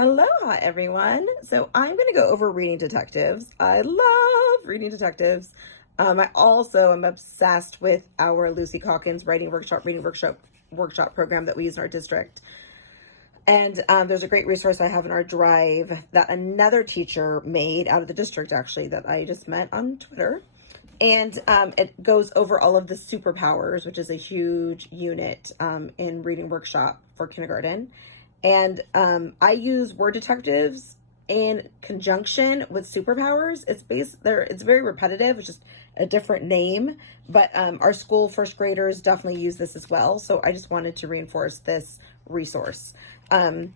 Aloha, everyone. So I'm going to go over Reading Detectives. I love Reading Detectives. I also am obsessed with our Lucy Calkins Reading Workshop program that we use in our district. And there's a great resource I have in our drive that another teacher made out of the district, actually, that I just met on Twitter. And it goes over all of the superpowers, which is a huge unit in Reading Workshop for kindergarten. And I use word detectives in conjunction with superpowers. It's very repetitive. It's just a different name, but our school first graders definitely use this as well. So I just wanted to reinforce this resource. And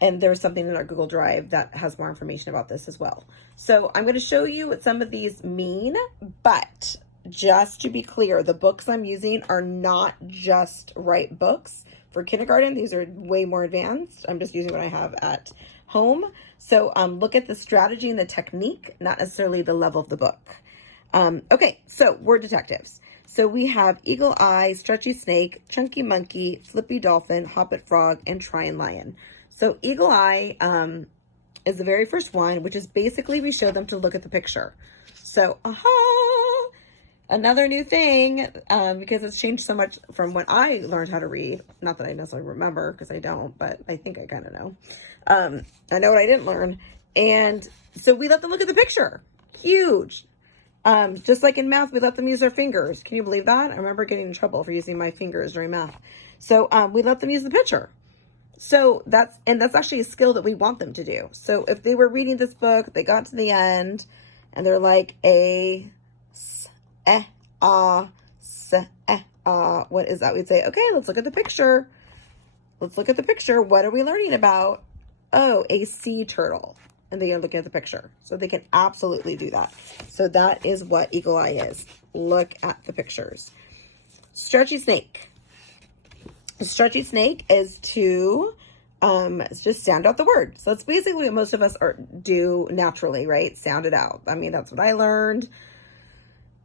there's something in our Google Drive that has more information about this as well. So I'm going to show you what some of these mean, but just to be clear, the books I'm using are not just right books for kindergarten. These are way more advanced. I'm just using what I have at home. So look at the strategy and the technique, not necessarily the level of the book. Okay, so word detectives. So we have Eagle Eye, Stretchy Snake, Chunky Monkey, Flippy Dolphin, Hoppet Frog, and Tryin' Lion. So Eagle Eye is the very first one, which is basically we show them to look at the picture. So, another new thing, because it's changed so much from when I learned how to read. Not that I necessarily remember, because I don't, but I think I kind of know. I know what I didn't learn. And so we let them look at the picture. Huge. Just like in math, we let them use their fingers. Can you believe that? I remember getting in trouble for using my fingers during math. So we let them use the picture. So that's actually a skill that we want them to do. So if they were reading this book, they got to the end, and they're like, A, S, E, A, S, E, A. What is that? We'd say, okay, let's look at the picture. Let's look at the picture. What are we learning about? Oh, a sea turtle. And they are looking at the picture. So they can absolutely do that. So that is what Eagle Eye is. Look at the pictures. Stretchy Snake. Stretchy Snake is to just sound out the word. So that's basically what most of us do naturally, right? Sound it out. I mean, that's what I learned.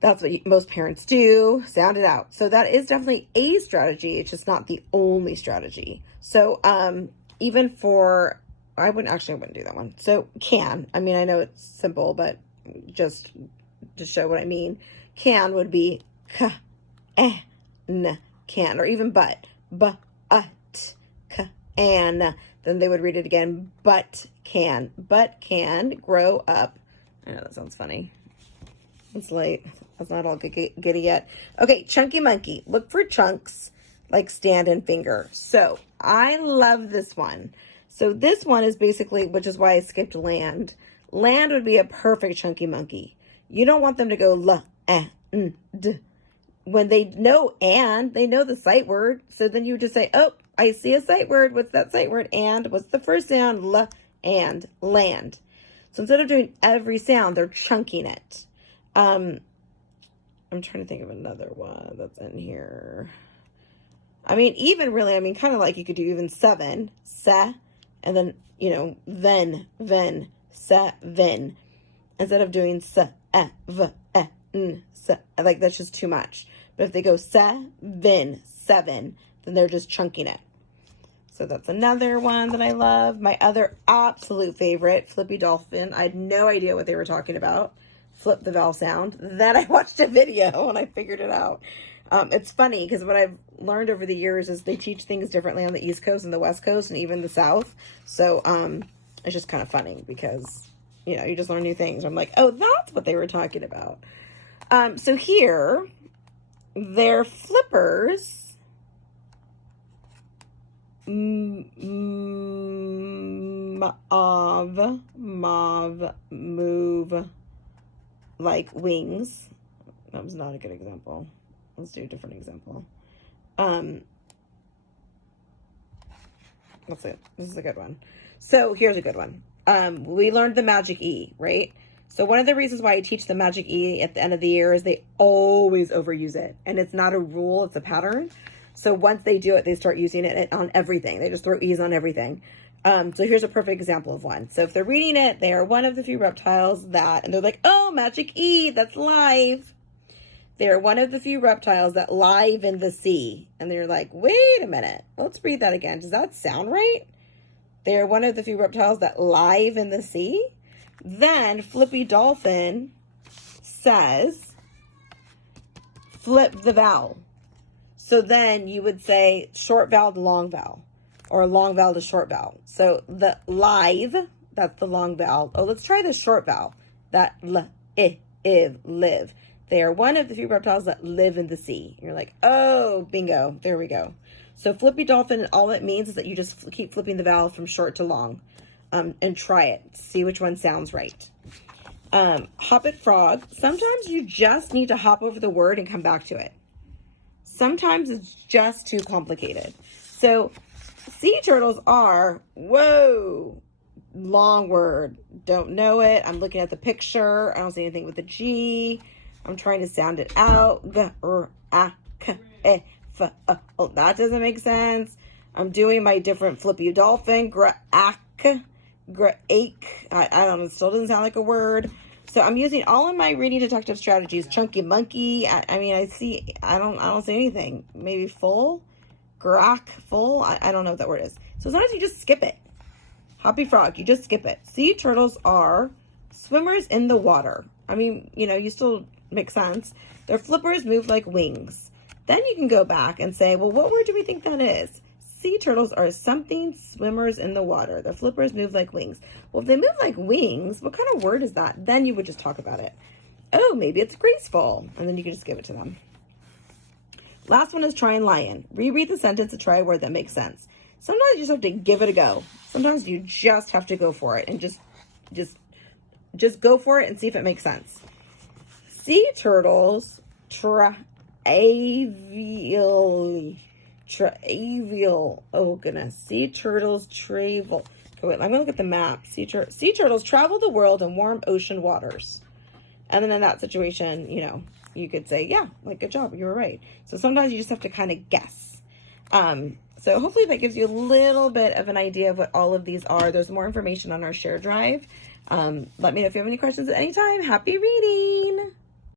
That's what most parents do. Sound it out. So that is definitely a strategy. It's just not the only strategy. So even for, I wouldn't do that one. So can, I mean, I know it's simple, but just to show what I mean, can would be k, n, can, or even but can. Then they would read it again, but can grow up. I know that sounds funny. It's late. That's not all giddy yet. Okay, Chunky Monkey. Look for chunks like stand and finger. So I love this one. So this one is basically, which is why I skipped land. Land would be a perfect Chunky Monkey. You don't want them to go l, n, d. When they know and, they know the sight word. So then you just say, oh, I see a sight word. What's that sight word? And what's the first sound? L, and, land. So instead of doing every sound, they're chunking it. I'm trying to think of another one that's in here. I mean, even really, I mean, kind of like you could do even 7, se, and then, then, se, vin. Instead of doing se, v, n, se, like that's just too much. But if they go se, vin, 7, then they're just chunking it. So that's another one that I love. My other absolute favorite, Flippy Dolphin. I had no idea what they were talking about. Flip the vowel sound. Then I watched a video and I figured it out. It's funny because what I've learned over the years is they teach things differently on the East Coast and the West Coast and even the South. So it's just kind of funny because, you just learn new things. I'm like, oh, that's what they were talking about. So here, they're flippers. Mauve, move, like wings. That was not a good example. Let's do a different example. That's it. This is a good one. So here's a good one. We learned the magic E, right? So one of the reasons why I teach the magic E at the end of the year is they always overuse it. And it's not a rule, it's a pattern. So once they do it, they start using it on everything. They just throw E's on everything. So here's a perfect example of one. So if they're reading it, they are one of the few reptiles that, and they're like, oh, magic E, that's live. They're one of the few reptiles that live in the sea. And they're like, wait a minute, let's read that again. Does that sound right? They are one of the few reptiles that live in the sea. Then Flippy Dolphin says, flip the vowel. So then you would say short vowel to long vowel, or long vowel to short vowel. So the live, that's the long vowel. Oh, let's try the short vowel. That live. They are one of the few reptiles that live in the sea. You're like, oh, bingo. There we go. So Flippy Dolphin, all it means is that you just keep flipping the vowel from short to long, and try it. See which one sounds right. Hoppet Frog. Sometimes you just need to hop over the word and come back to it. Sometimes it's just too complicated. So sea turtles are, whoa, long word. Don't know it. I'm looking at the picture. I don't see anything with a G. I'm trying to sound it out. Oh, that doesn't make sense. I'm doing my different Flippy Dolphin. I don't know. It still doesn't sound like a word. So I'm using all of my reading detective strategies. Chunky monkey. I don't see anything. Maybe full, full. I don't know what that word is. So sometimes you just skip it. Hoppy Frog, you just skip it. Sea turtles are swimmers in the water. I mean, you still make sense. Their flippers move like wings. Then you can go back and say, well, what word do we think that is? Sea turtles are something swimmers in the water. Their flippers move like wings. Well, if they move like wings, what kind of word is that? Then you would just talk about it. Oh, maybe it's graceful. And then you can just give it to them. Last one is try and lion. Reread the sentence and try a word that makes sense. Sometimes you just have to give it a go. Sometimes you just have to go for it and just go for it and see if it makes sense. Sea turtles travel. Oh goodness. Sea turtles travel. Okay, wait, I'm gonna look at the map. Sea turtles travel the world in warm ocean waters. And then in that situation, you could say, yeah, like, good job, you were right. So sometimes you just have to kind of guess. So hopefully that gives you a little bit of an idea of what all of these are. There's more information on our share drive. Let me know if you have any questions at any time. Happy reading.